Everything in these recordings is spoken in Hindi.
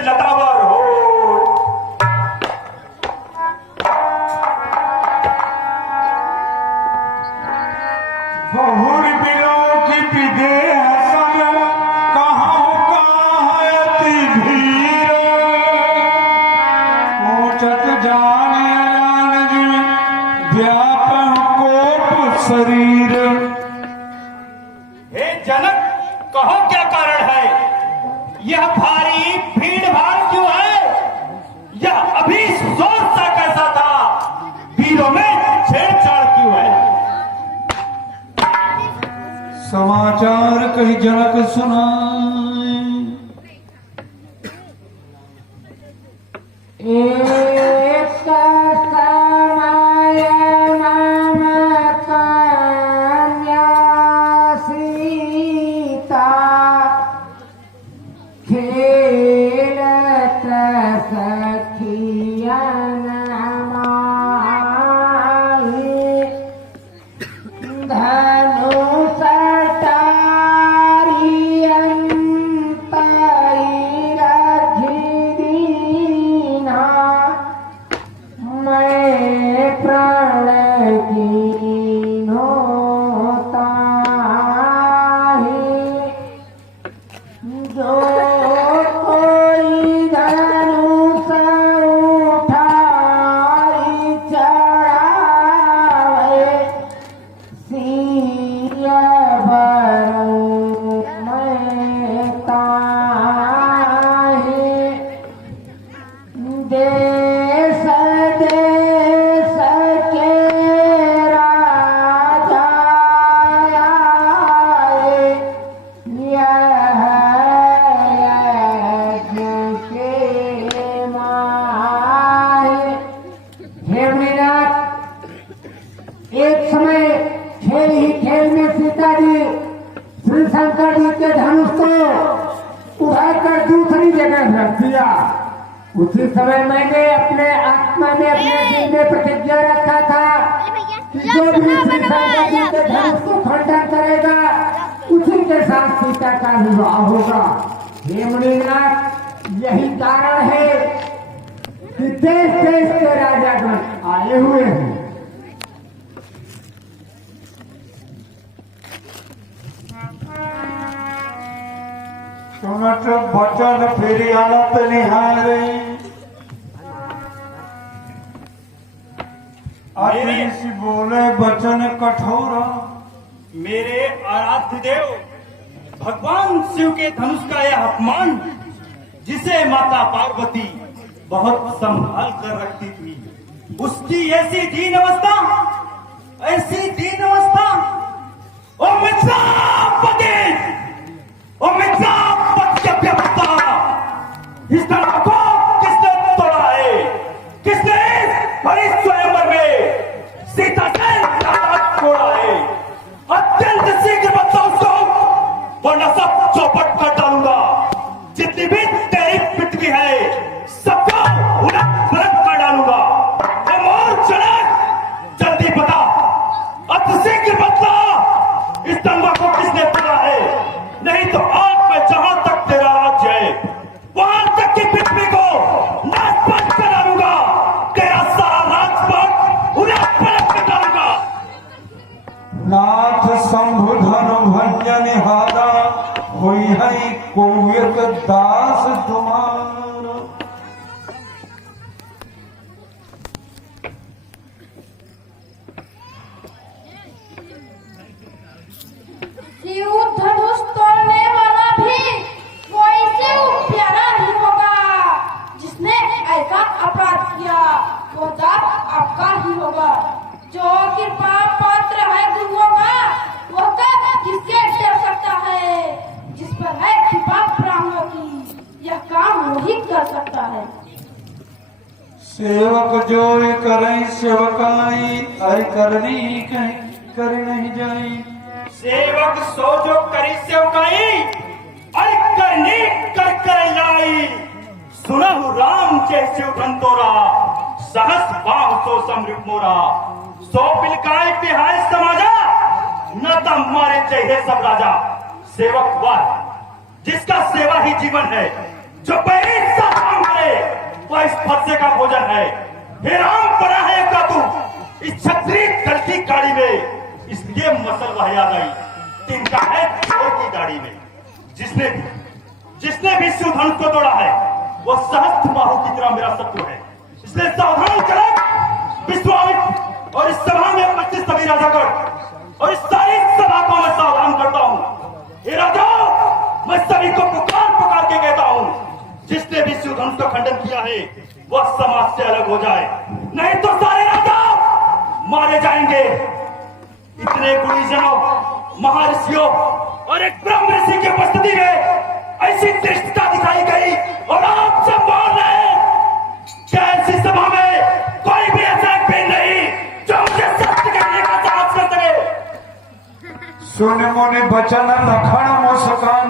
लतावर हो। बहुर बिलों की पिदे हसन कहाँ कायती भीर ऊंचत जाने अजान जिन व्यापन कोप शरीर। हे जनक, कहो क्या कारण है? यह भारी भीड़ भाड़ क्यों है? यह अभी जोर सा कैसा था? वीरों में छेड़छाड़ क्यों है? समाचार कही जनक सुनाए। एक समय नाम कन्या सीता खेलत सखियन माही धनुष उसी समय मैंने अपने आत्मा में अपने दिल में प्रतिज्ञा रखा था कि जो भी श्री शंकर जी के धनुष को खंडन करेगा उसी के साथ सीता का विवाह होगा। हे मुनिनाथ, यही कारण है कि देश देश के राजागण आए हुए हैं। सुनत बचन फिर आनत निहारे ऋषि बोले बचन कठोरा। मेरे आराध्य देव, भगवान शिव के धनुष का यह अपमान, जिसे माता पार्वती बहुत संभाल कर रखती थी, उसकी ऐसी दीन अवस्था, ऐसी दीन अवस्था। ओ मिर्जापति, ओ मिर्जापति व्यवस्था, इस धनुष को किसने तोड़ा है? किसने बड़ी स्वयंवर में सीता से नाराज छोड़ा है? अत्यंत शीघ्र बच्चा उसको, वरना सब चौपट कर डालूंगा। जितनी भी तेरी पृथ्वी है सबको उलट पलट कर डालूंगा। और चले, जल्दी बता, अति शीघ्र बता, इस तंबा को किसने तोड़ा है? नहीं तो आज मैं जहां तक तेरा राज्य है वहां तक की पृथ्वी को नाश कर डालूंगा। तेरा सारा राजपाट उलट पलट कर डालूंगा। नाथ शंभु धनु भंजन हारा हुई है कोयक दास तुम्हारा। शिव धनुष तोड़ने वाला भी कोई शिव प्यारा ही होगा। जिसने ऐसा अपराध किया वो दास आपका ही होगा। जो कृपा पात्र है गुरुओं का वो कब किसके डर सकता है? जिस पर है कृपा ब्राह्मणों की, यह काम वही कर सकता है। सेवक जो करें सेवकाई, अरे करनी कहीं कर नहीं जाई। सेवक सो जो करी सेवकाई, अरे करनी कर कर लाई। सुनहु राम जैसे उठंतोरा, सहस बाह सो समृत मोरा। सो पिलकाय तिहाय समाजा, न तम मारे चाहिए सब राजा। सेवक वह जिसका सेवा ही जीवन है, जो पहले है। हे राम बना है का तू इस छतरी दल की गाड़ी में, इसलिए मसल वह याद आई तिनका है चोर की गाड़ी में। जिसने भी शिव धनुष को तोड़ा है वह सहस्त्र बाहु की तरह मेरा शत्रु है, इसलिए सावधान करें विश्वामित्र। और इस सभा में 25 सभी राजागण और इस सारी सभा को मैं सावधान करता हूँ। हे राजा, मैं सभी को पुकार के कहता हूँ, जिसने भी शिव धनुष का खंडन किया है वह समाज से अलग हो जाए, नहीं तो सारे राजा मारे जाएंगे। इतने गुणीजनों, महर्षियों और एक ब्रह्म ऋषि की उपस्थिति में ऐसी दृष्टता दिखाई गई और आप संभाल रहे क्या ऐसी सभा में कोई भी ऐसा भी नहीं जो मुझे सत्य कहने का साहस कर सके। सुन मुनि बचन लखन मुस्कान,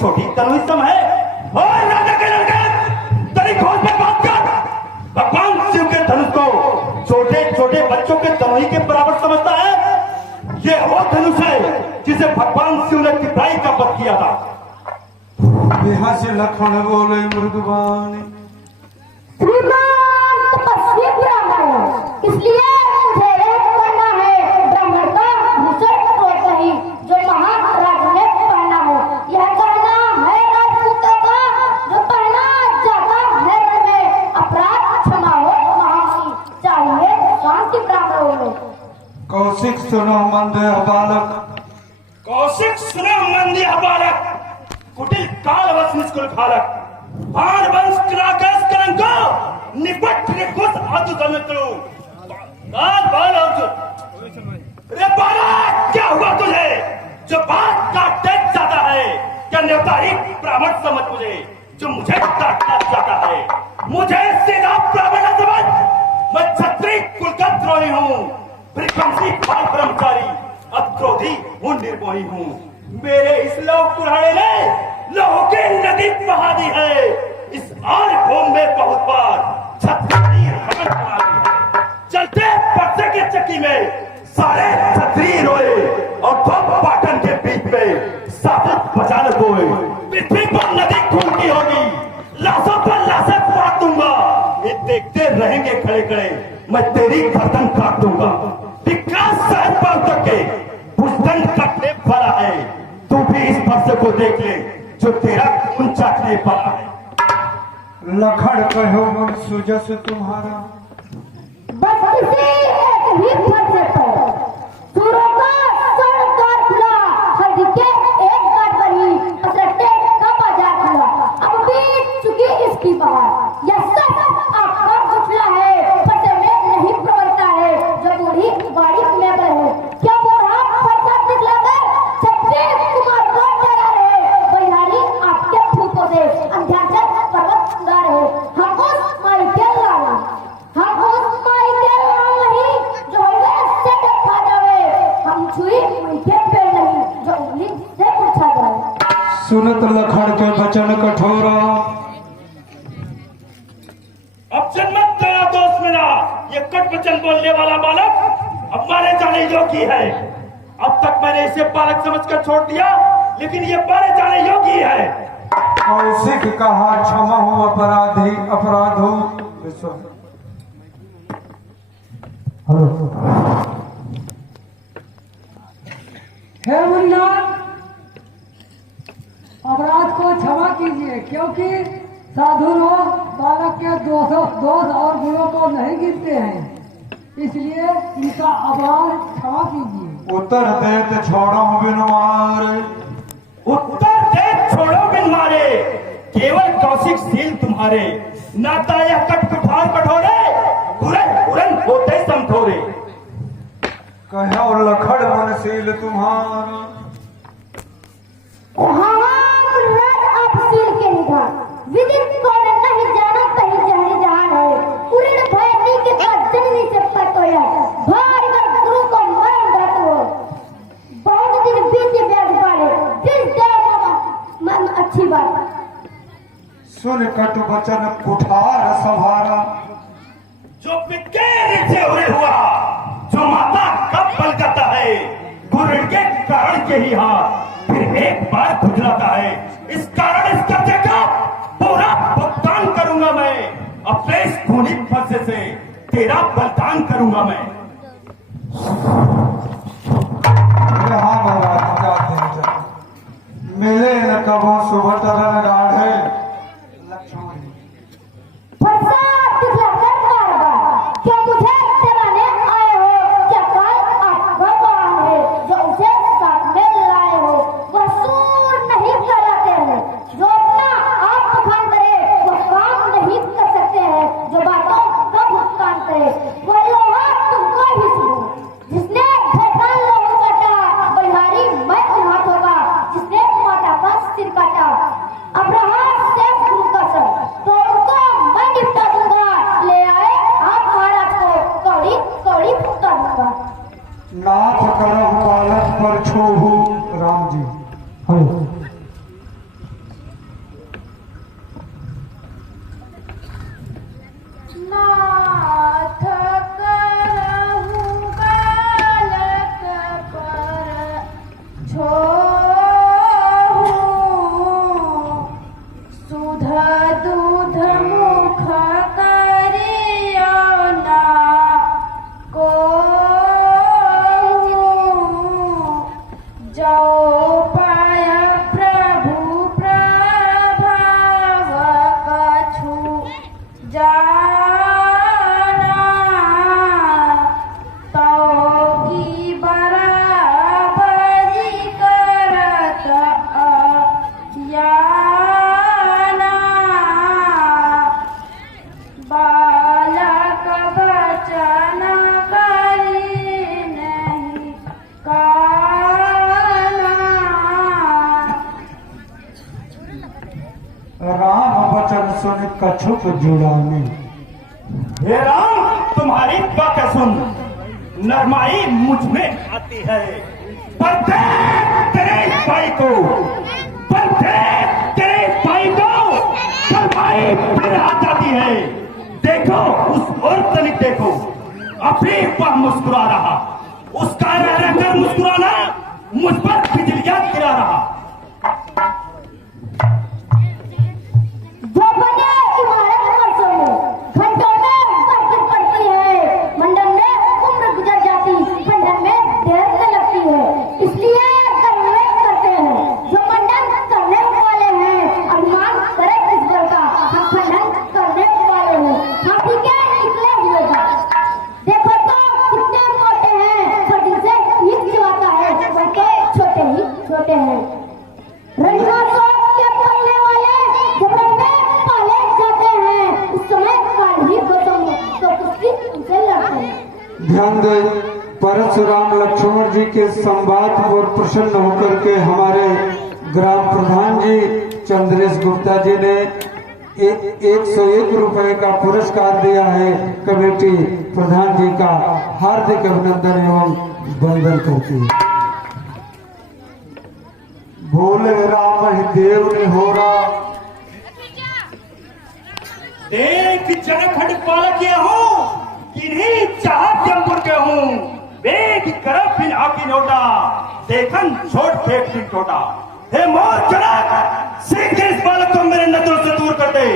छोटी तनुसम है और राजा के लड़के तेरी खोज में बात कर। भगवान शिव के धनुष को छोटे छोटे बच्चों के तनुई के बराबर समझता है। ये वो धनुष है जिसे भगवान शिव ने तिब्राई का वध किया था। यहाँ से लखन बोले मृदुबानी, श्रीमान तपस्वी ब्राह्मण है, इसलिए मुझे एक करना है ब्राह्मण का भूषण कोट नहीं जो महाराज ने पहना हो। यह कहना है राजपूतों का जो पहना जाता है रण में। अपराध क्षमा हो महामुनि, चाहिए शांति ब्राह्मणों में। कौशिक सुनो मंदे बालक, कौशिक सुनो मंदे बालक, कुटिल कालवश निष्कुल बालक, भार वंश कराकस कलंको निपट निकुस अदुतमित्रु काल बाल रे बालक, क्या हुआ तुझे जो बात काटते जाता है? क्या न्योतारी ब्राह्मण समझ मुझे जो मुझे काटना चाहता है? मुझे सीधा ब्राह्मण न समझ, मैं क्षत्रिय कुल का द्रोही हूँ, ब्रह्मसी बाल ब्रह्मचारी, अक्रोधी हूँ, निर्मोही हूँ। मेरे इस लोक कुल्हाड़े ने लोह की नदी बहा दी है। इस आर भूमि में बहुत बार क्षत्रिय हवन बना दी है। चलते पर्चे के चक्की में सारे क्षत्रिय रोए और दो पाटन के बीच में साबित बजाने बोए। पृथ्वी पर नदी खून की होगी, लाशों पर लाशें फाड़ दूंगा। ये देखते रहेंगे खड़े खड़े, मैं तेरी गर्दन काट दूंगा। विकास साहब पर के भुजदंड कटने वाला है। तू भी इस फर्श को देख ले जो तेरा खून चाटने वाला है। लखड़ कहो मन सुजस तुम्हारा। बस किसी एक ही फर्ज पर सूरों का सड़कार खुला, हल्दी के एक गांठ बनी, असरटे का बाजार खुला। अब बीत चुकी इसकी बहार, यह सब आपका घोषणा है, फटे में नहीं प्रवलता है जो बूढ़ी गाड़ी में बने। क्या बूढ़ा फटा निकला कर छत्ते कुमार को डरा रहे, बलिहारी आपके फूकों से अंध्याचल पर्वत उड़ा रहे। हम उस माई के लाला, हम उस माई के लाल नहीं जो हमें से खा जावे, हम छुई उनके पेड़ नहीं जो उंगली से उछा जाए। सुनत लखड़ के वचन कठोरा। अब जन्मत तेरा दोस्त मेरा, ये कट वचन बोलने वाला बालक अब मारे जाने योग्य है। अब तक मैंने इसे बालक समझकर छोड़ दिया, लेकिन ये मारे जाने योग्य है। कौशिक कहा क्षमा हो अपराधी अपराधो। हे मुन्ना, अपराध को क्षमा कीजिए, क्योंकि साधु लोग बालक के दोष और गुणों को नहीं गिनते हैं, इसलिए इनका अपराध क्षमा कीजिए। उत्तर दे तो छोड़ो बिन मारे। उत्तर दे छोड़ो बिन मारे, केवल कौशिक सील तुम्हारे। नाता यह कट कुठार कठोरे, उड़न उड़न होते समथोरे। कहो लखड़ मनशील तुम्हारा। सील के निधान विदित कौन नहीं जाना कहीं जहरी जहान है। उड़न भय नहीं के साथ जननी से पतोया, भारी कर गुरु को मरण दर्द हो। बहुत दिन बीते ब्याज पाले, दिल देव मन अच्छी बात। सुन कटु वचन कुठार संभारा। जो पिके नीचे उड़े हुआ, जो माता कब बल करता है, गुरु के कारण के ही हाथ फिर एक बार खुजलाता है। इस कारण इस कर्जे का पूरा भुगतान करूंगा मैं। अपने इस खूनी फंसे से तेरा बलिदान करूंगा मैं। हाँ महाराज जाते हैं जा। मिले न कबो सुबह तरन गाढ़े। लक्ष्मण फरसाद दिखला कर बार-बार, क्या मुझे डराने आए हो? क्या काल आपका बाण है जो उसे साथ में लाए हो? वह सूर नहीं कहलाते हैं जो अपना आप बखान करे, वह काम नहीं कर सकते हैं जो बातों का भुगतान करे। वह लोहा तुमको ही सुनो, जिसने भेटा लोहा काटा, बलिहारी मैं उन हाथों का जिसने माता का सिर काटा। अब रहा से गुरु का सर, तो उनको मैं निपटा दूंगा। ले आए आप महाराज को, कौड़ी कौड़ी फुका दूंगा। नाथ करह बालक पर छोहू। राम जी हरे। नाथ करहु बालक पर छोहू, सुध दूध मुख करियो ना कोहू। जो पाय प्रभु प्रभाव कछु जाना, तो की बराबरी करत याना। बालक बचन करी नहीं काना। राम वचन सुन कछुक जुड़ाने। हे राम, तुम्हारी बात सुन, नरमाई मुझ में आती है। पर देख तेरे भाई को, पर देख तेरे भाई को, पर भाई फिर आ जाती है। देखो उस और तनिक देखो, अभी वह मुस्कुरा रहा। उसका रह रहकर मुस्कुराना मुझ पर बिजलियां गिरा रहा। जो बने इमारत वर्षों में, घंटों में बरकत पड़ती है, मंडल में उम्र गुजर जाती, खंडन में देर से लगती है। इसलिए करने करते हैं जो मंडन करने वाले हैं, अभिमान करे इस वर का, हम खंडन करने वाले हैं, हम ठीक है निकले हुए का। देखो तो कितने मोटे हैं, छोटी से ईद खिलाता है, वह तो छोटे ही छोटे हैं। रंगों के पलने वाले जबरन में पाले जाते हैं, उस समय काल ही गौतम तो कुश्ती उनसे लड़ते हैं। ध्यान दें, परशुराम लक्ष्मण जी के संवाद पर प्रसन्न होकर के हमारे ग्राम प्रधान जी चंद्रेश गुप्ता जी ने 101 रुपए का पुरस्कार दिया है। कमेटी प्रधान जी का हार्दिक अभिनंदन एवं वंदन करती है। भोले राम ही देव ने हो रहा, देख जनखंड पालक के हूँ, किन्हीं चाहत जमपुर के हूँ, वेग करब बिन आकी नोटा, देखन छोड़ फेंक बिन टोटा। हे मोर जनक, शीघ्र इस बालक को मेरे नजरों से दूर कर दे,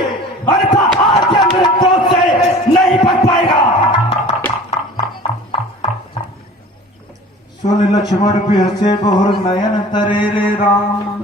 अन्यथा आज यह मेरे क्रोध से नहीं बच पाएगा। सुन लक्ष्मण बिहसे बहुर नयन तरे रे राम।